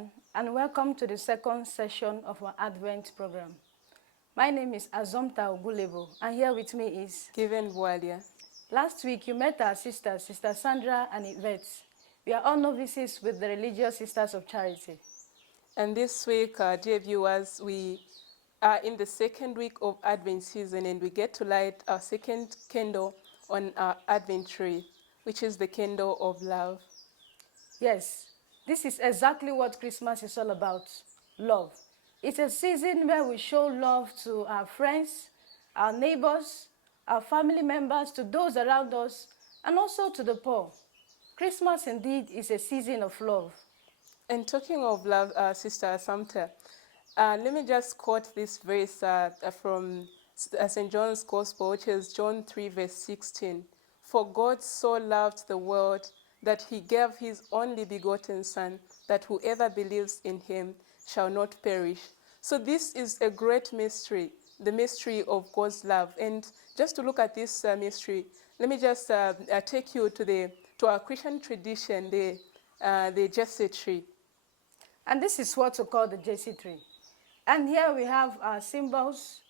everyone, and welcome to the second session of our Advent program. My name is Azomta Ogulebo, and here with me is Given Walia. Last week, you met our sisters, Sister Sandra and Yvette. We are all novices with the Religious Sisters of Charity. And this week, dear viewers, we are in the second week of Advent season, and we get to light our second candle on our Advent tree, which is the candle of love. Yes, this is exactly what Christmas is all about, love. It's a season where we show love to our friends, our neighbors, our family members, to those around us, and also to the poor. Christmas indeed is a season of love. And talking of love, Sister Samta, let me just quote this verse from St. John's Gospel, which is John 3, verse 16. For God so loved the world that he gave his only begotten Son, that whoever believes in him shall not perish. So this is a great mystery, the mystery of God's love. And just to look at this mystery, let me just take you to our Christian tradition, the Jesse tree. And this is what we call the Jesse tree. And here we have our symbols.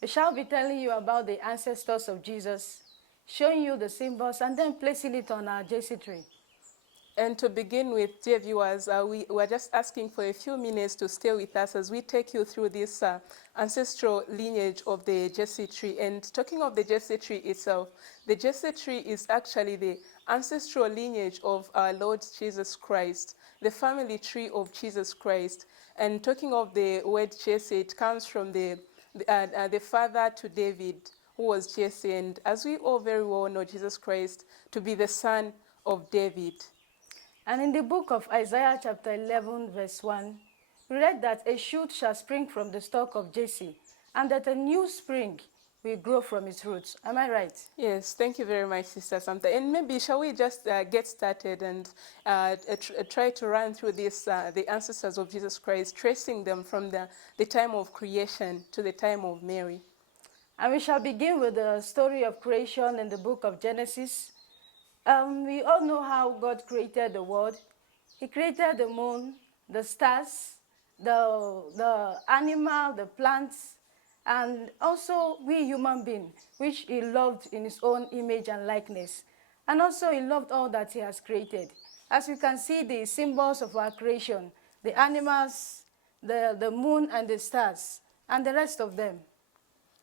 We shall be telling you about the ancestors of Jesus, showing you the symbols, and then placing it on our Jesse tree. And to begin with, dear viewers, we are just asking for a few minutes to stay with us as we take you through this ancestral lineage of the Jesse tree. And talking of the Jesse tree itself, the Jesse tree is actually the ancestral lineage of our Lord Jesus Christ, the family tree of Jesus Christ. And talking of the word Jesse, it comes from the father to David, who was Jesse. And as we all very well know Jesus Christ to be the son of David. And in the book of Isaiah chapter 11, verse 1, we read that a shoot shall spring from the stalk of Jesse, and that a new spring will grow from its roots. Am I right? Yes, thank you very much, Sister Samta. And maybe shall we just get started and try to run through this, the ancestors of Jesus Christ, tracing them from the time of creation to the time of Mary. And we shall begin with the story of creation in the book of Genesis. We all know how God created the world. He created the moon, the stars, the animal, the plants, and also we human beings, which he loved in his own image and likeness. And also he loved all that he has created. As you can see, the symbols of our creation, the animals, the moon and the stars, and the rest of them.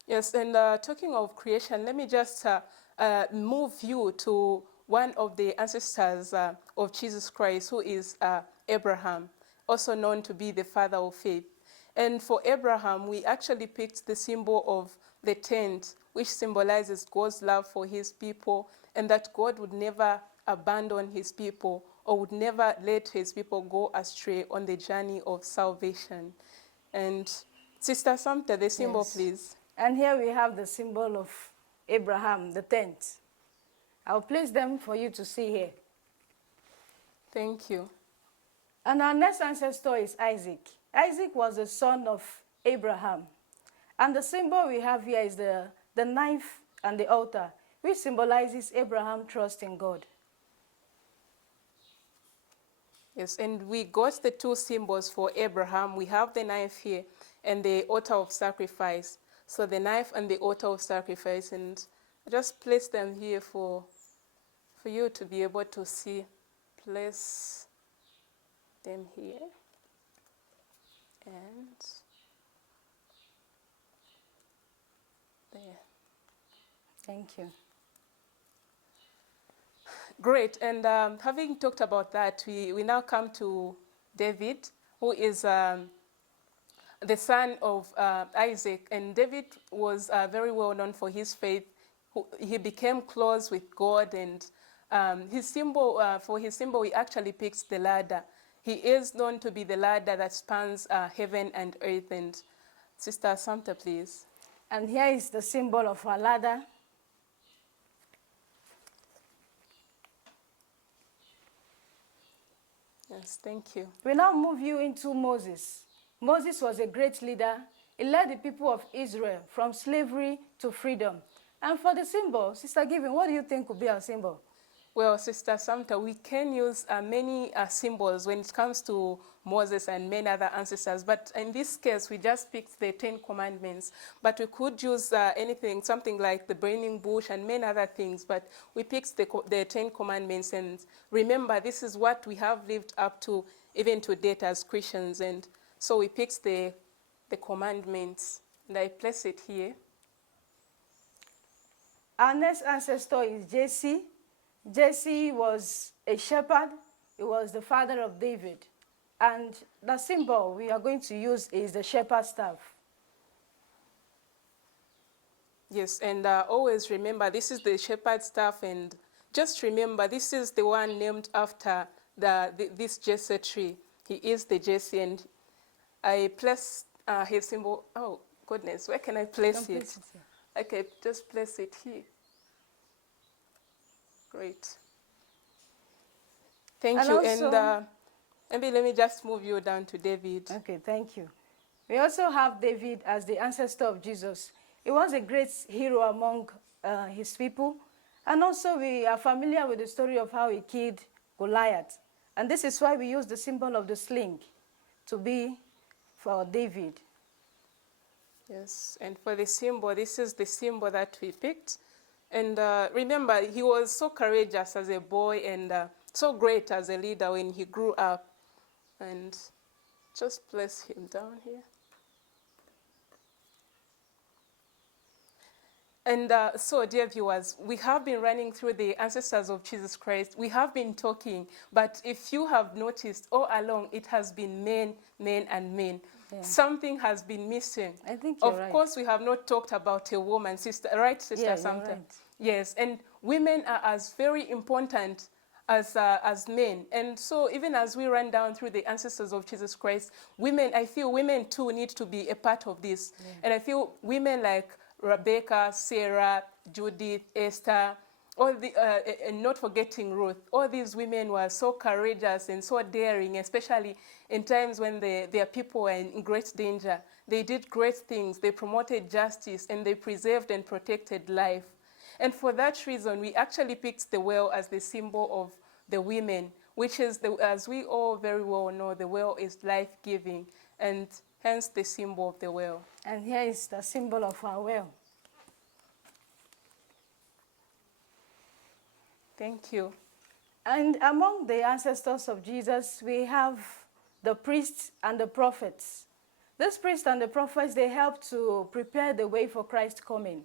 Yes, and talking of creation, let me just move you to one of the ancestors of Jesus Christ, who is Abraham, also known to be the father of faith. And for Abraham, we actually picked the symbol of the tent, which symbolizes God's love for his people, and that God would never abandon his people or would never let his people go astray on the journey of salvation. And Sister Samta, the symbol, yes, please. And here we have the symbol of Abraham, the tent. I'll place them for you to see here. Thank you. And our next ancestor is Isaac. Isaac was the son of Abraham. And the symbol we have here is the knife and the altar, which symbolizes Abraham's trust in God. Yes, and we got the two symbols for Abraham. We have the knife here and the altar of sacrifice. So the knife and the altar of sacrifice, and I just place them here for you to be able to see. Place them here. And there. Thank you. Great, and having talked about that, we now come to David, who is the son of Isaac. And David was very well known for his faith. He became close with God, and his symbol, for his symbol, he actually picks the ladder. He is known to be the ladder that spans heaven and earth. And Sister Samta, please. And here is the symbol of our ladder. Yes, thank you. We now move you into Moses. Moses was a great leader. He led the people of Israel from slavery to freedom. And for the symbol, Sister Given, what do you think would be our symbol? Well, Sister Samta, we can use many symbols when it comes to Moses and many other ancestors, but in this case, we just picked the 10 Commandments. But we could use anything, something like the burning bush and many other things, but we picked the 10 Commandments. And remember, this is what we have lived up to even to date as Christians. And so we picked the commandments, and I place it here. Our next ancestor is Jesse. Jesse was a shepherd. He was the father of David. And the symbol we are going to use is the shepherd's staff. Yes, and always remember, this is the shepherd's staff, and just remember, this is the one named after this Jesse tree. He is the Jesse, and I place his symbol. Oh, goodness, where can I place it? Okay, just place it here. Great. Thank And you. also, And maybe let me just move you down to David. Okay, thank you. We also have David as the ancestor of Jesus. He was a great hero among his people. And also we are familiar with the story of how he killed Goliath. And this is why we use the symbol of the sling to be for David. Yes, and for the symbol, this is the symbol that we picked. And remember, he was so courageous as a boy and so great as a leader when he grew up. And just place him down here. And so, dear viewers, we have been running through the ancestors of Jesus Christ. We have been talking, but if you have noticed all along, it has been men, men, and men. Yeah. Something has been missing. I think you're right. Of course, we have not talked about a woman, sister, right, Sister Samta? Right. Yes, and women are as very important as men. And so even as we run down through the ancestors of Jesus Christ, women, I feel women too need to be a part of this. Yeah. And I feel women like Rebecca, Sarah, Judith, Esther, all the, and not forgetting Ruth, all these women were so courageous and so daring, especially in times when their people were in great danger. They did great things, they promoted justice, and they preserved and protected life. And for that reason, we actually picked the well as the symbol of the women, which is, as we all very well know, the well is life-giving, and hence the symbol of the well. And here is the symbol of our well. Thank you. And among the ancestors of Jesus, we have the priests and the prophets. These priests and the prophets, they help to prepare the way for Christ's coming.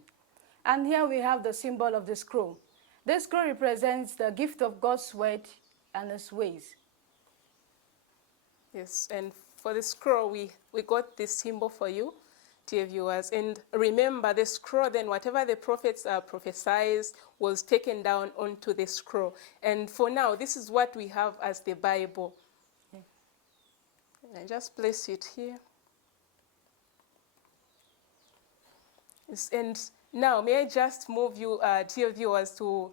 And here we have the symbol of the scroll. This scroll represents the gift of God's word and his ways. Yes, and for the scroll, we got this symbol for you, dear viewers. And remember, the scroll, then whatever the prophets prophesied was taken down onto the scroll. And for now, this is what we have as the Bible. Yeah. And I just place it here. Yes, and now, may I just move you, dear viewers, to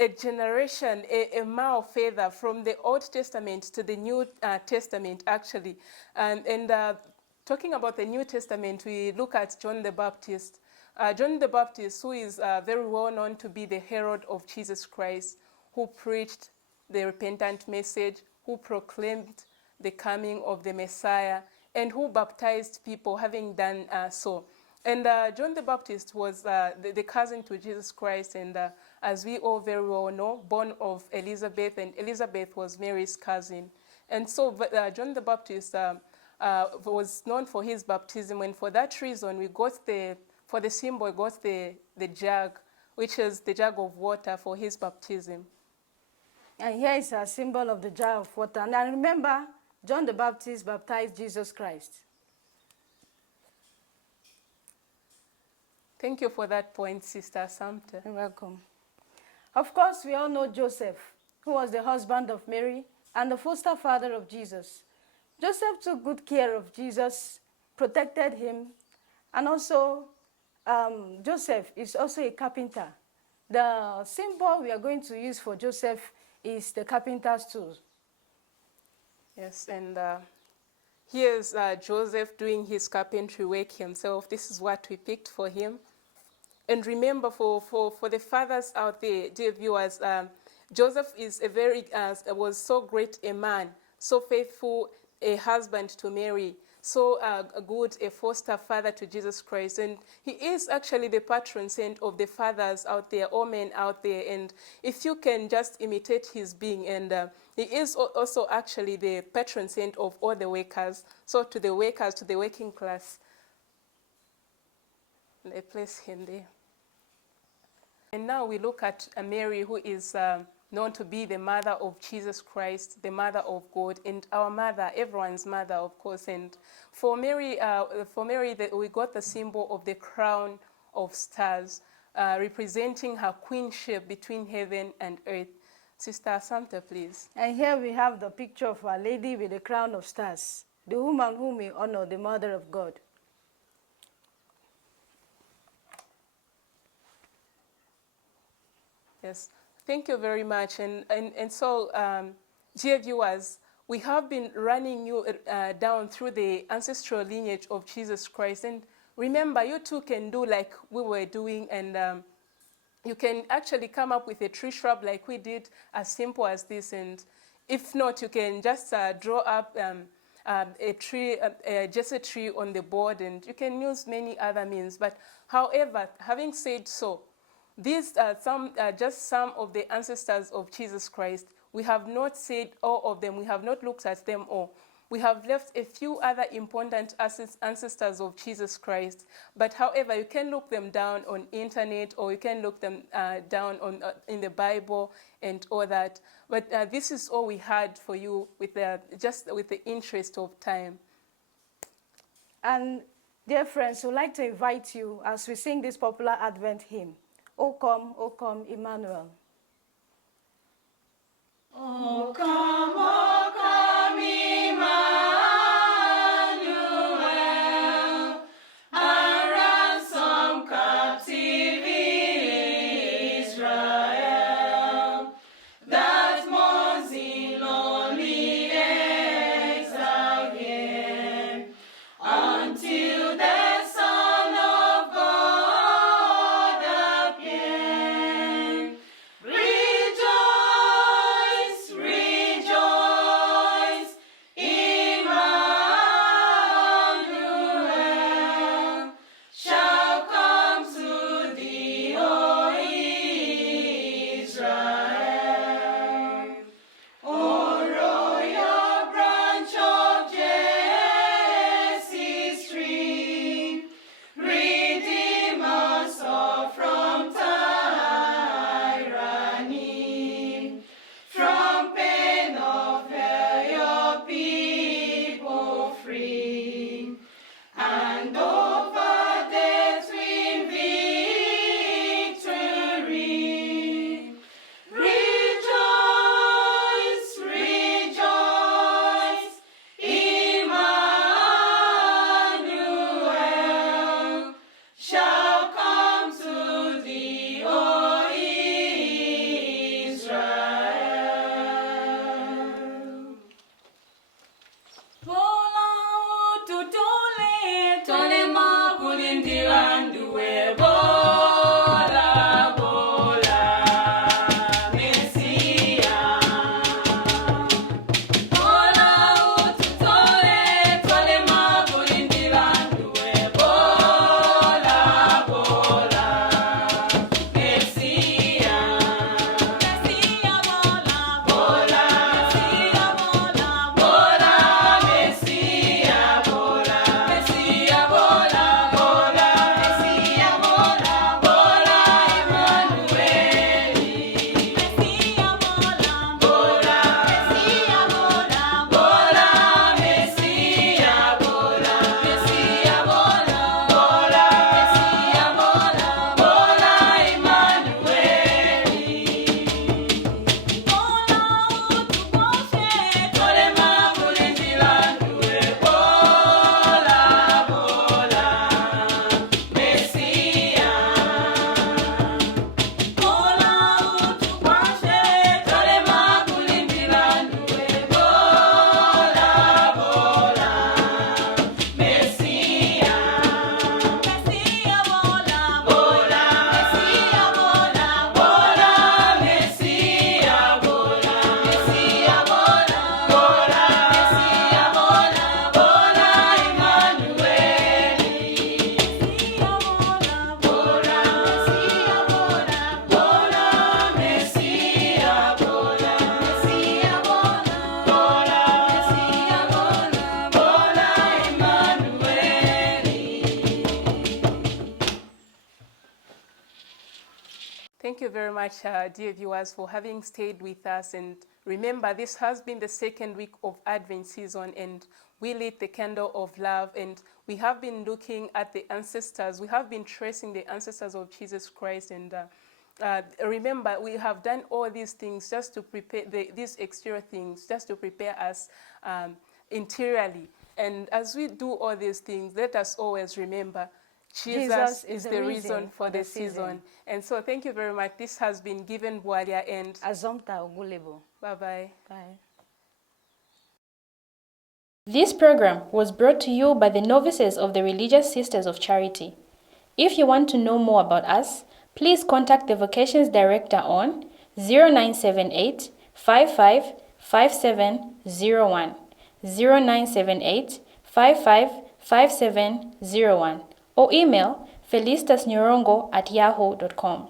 a generation, a mile further from the Old Testament to the New Testament, actually. And talking about the New Testament, we look at John the Baptist. John the Baptist, who is very well known to be the herald of Jesus Christ, who preached the repentant message, who proclaimed the coming of the Messiah, and who baptized people, having done so. And John the Baptist was the cousin to Jesus Christ, and as we all very well know, born of Elizabeth, and Elizabeth was Mary's cousin. And so John the Baptist was known for his baptism, and for that reason, we got for the symbol, we got the jug, which is the jug of water for his baptism. And here is a symbol of the jar of water. And I remember, John the Baptist baptized Jesus Christ. Thank you for that point, Sister Samta. You're welcome. Of course, we all know Joseph, who was the husband of Mary and the foster father of Jesus. Joseph took good care of Jesus, protected him, and also Joseph is also a carpenter. The symbol we are going to use for Joseph is the carpenter's tool. Yes, and here's Joseph doing his carpentry work himself. This is what we picked for him. And remember, for the fathers out there, dear viewers, Joseph was so great a man, so faithful a husband to Mary, so a good a foster father to Jesus Christ. And he is actually the patron saint of the fathers out there, all men out there. And if you can just imitate his being, and he is also actually the patron saint of all the workers. So to the workers, to the working class, they place him there. And now we look at Mary, who is known to be the mother of Jesus Christ, the mother of God, and our mother, everyone's mother, of course. And for Mary, we got the symbol of the crown of stars, representing her queenship between heaven and earth. Sister Asante, please. And here we have the picture of Our Lady with the crown of stars, the woman whom we honor, the Mother of God. Yes, thank you very much. And so, dear viewers, we have been running you down through the ancestral lineage of Jesus Christ. And remember, you too can do like we were doing, and you can actually come up with a tree shrub like we did, as simple as this. And if not, you can just draw up a tree, just a tree on the board, and you can use many other means. But however, having said so, these are just some of the ancestors of Jesus Christ. We have not said all of them. We have not looked at them all. We have left a few other important ancestors of Jesus Christ. But however, you can look them down on internet, or you can look them down in the Bible and all that. But this is all we had for you just with the interest of time. And dear friends, we'd like to invite you as we sing this popular Advent hymn, O come, Emmanuel. O come, Emmanuel, and ransom captive Israel, that mourns in lonely exile here, until the Son of God appear. Rejoice, rejoice. thank you very much, dear viewers, for having stayed with us. And remember, this has been the second week of Advent season, and we lit the candle of love, and we have been looking at the ancestors. We have been tracing the ancestors of Jesus Christ, and remember, we have done all these things just to prepare these exterior things, just to prepare us interiorly. And as we do all these things, let us always remember Jesus is the reason for the season. And so thank you very much. This has been Given Bwalia and Azomta Ogulebo. Bye-bye. Bye. This program was brought to you by the Novices of the Religious Sisters of Charity. If you want to know more about us, please contact the Vocations Director on 0978 55 5701, 0978 55 5701, or email felistasnyorongo@yahoo.com.